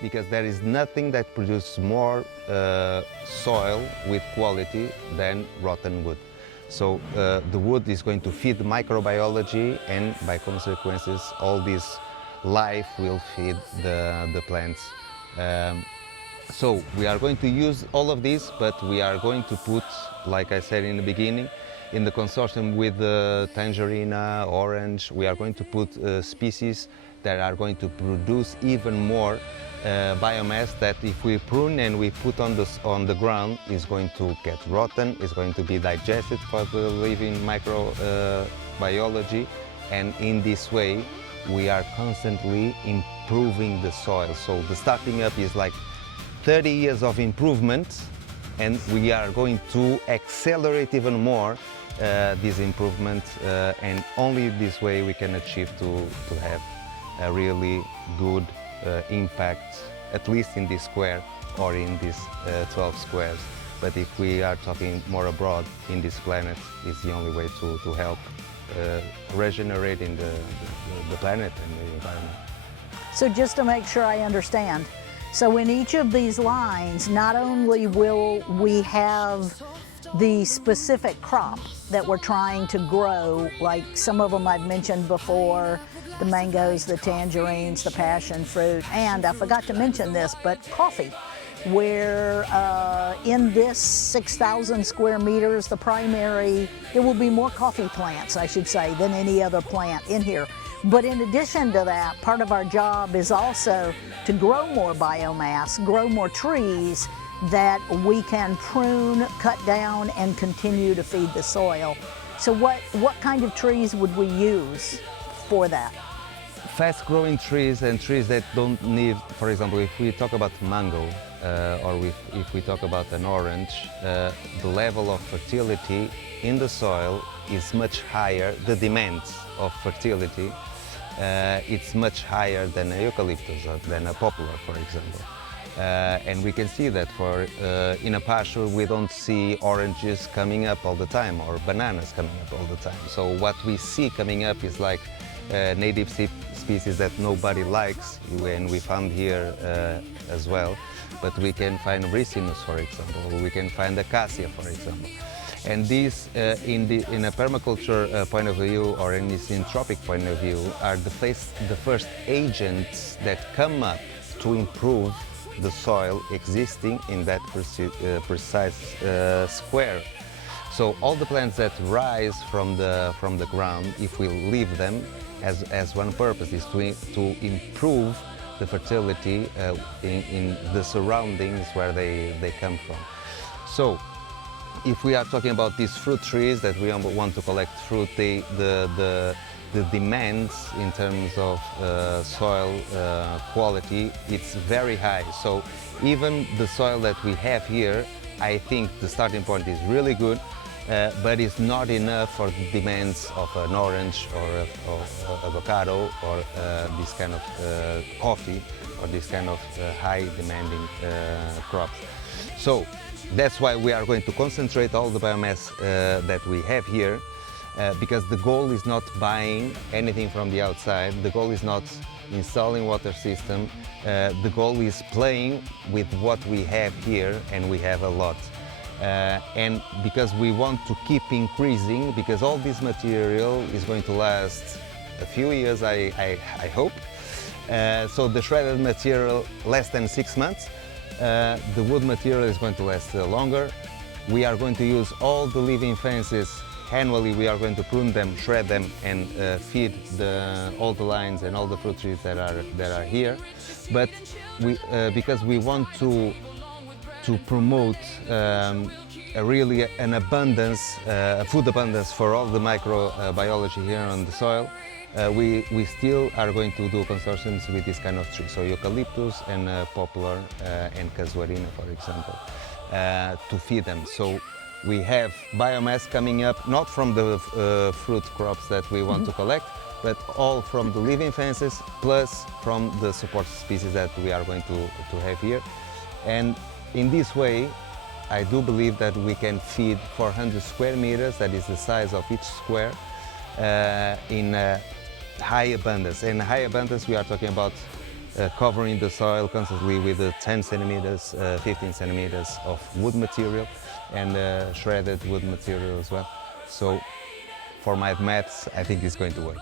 because there is nothing that produces more soil with quality than rotten wood. So the wood is going to feed the microbiology, and by consequences all this life will feed the plants. So we are going to use all of this, but we are going to put, like I said in the beginning, in the consortium with the Tangerina, orange, we are going to put species that are going to produce even more biomass that if we prune and we put on the ground is going to get rotten, is going to be digested for the living microbiology, and in this way we are constantly improving the soil. So the starting up is like 30 years of improvement, and we are going to accelerate even more this improvement, and only this way we can achieve to have a really good impact, at least in this square or in these 12 squares. But if we are talking more abroad in this planet, it's the only way to help regenerating the planet and the environment. So just to make sure I understand, so in each of these lines, not only will we have the specific crop that we're trying to grow, like some of them I've mentioned before, the mangoes, the tangerines, the passion fruit, and I forgot to mention this, but coffee, where in this 6,000 square meters, the primary, there will be more coffee plants, I should say, than any other plant in here. But in addition to that, part of our job is also to grow more biomass, grow more trees that we can prune, cut down, and continue to feed the soil. So what kind of trees would we use for that? Fast-growing trees and trees that don't need, for example, if we talk about mango or if we talk about an orange, the level of fertility in the soil is much higher. The demands of fertility, it's much higher than a eucalyptus or than a poplar, for example. And we can see that in a pasture we don't see oranges coming up all the time or bananas coming up all the time. So what we see coming up is like native species that nobody likes, and we found here as well. But we can find ricinus, for example, we can find acacia, for example. And these, in a permaculture point of view or in a syntropic point of view, are the first agents that come up to improve the soil existing in that precise square. So all the plants that rise from the ground, if we leave them as one purpose, is to improve the fertility in the surroundings where they come from. So if we are talking about these fruit trees that we want to collect fruit, the demands in terms of soil quality, it's very high. So even the soil that we have here, I think the starting point is really good, but it's not enough for the demands of an orange or avocado or this kind of coffee or this kind of high demanding crops. So that's why we are going to concentrate all the biomass that we have here, because the goal is not buying anything from the outside, the goal is not installing water system, the goal is playing with what we have here, and we have a lot. And because we want to keep increasing, because all this material is going to last a few years, I hope. So the shredded material less than 6 months. The wood material is going to last longer. We are going to use all the living fences annually. We are going to prune them, shred them, and feed all the lines and all the fruit trees that are here. But because we want to promote really an abundance, food abundance for all the microbiology here on the soil, we still are going to do consortiums with this kind of tree, so Eucalyptus and Poplar and Casuarina, for example, to feed them. So we have biomass coming up, not from the fruit crops that we want to collect, but all from the living fences, plus from the support species that we are going to have here. And in this way, I do believe that we can feed 400 square meters, that is the size of each square, in high abundance. And high abundance, we are talking about covering the soil constantly with 10 centimeters, 15 centimeters of wood material and shredded wood material as well. So for my maths, I think it's going to work.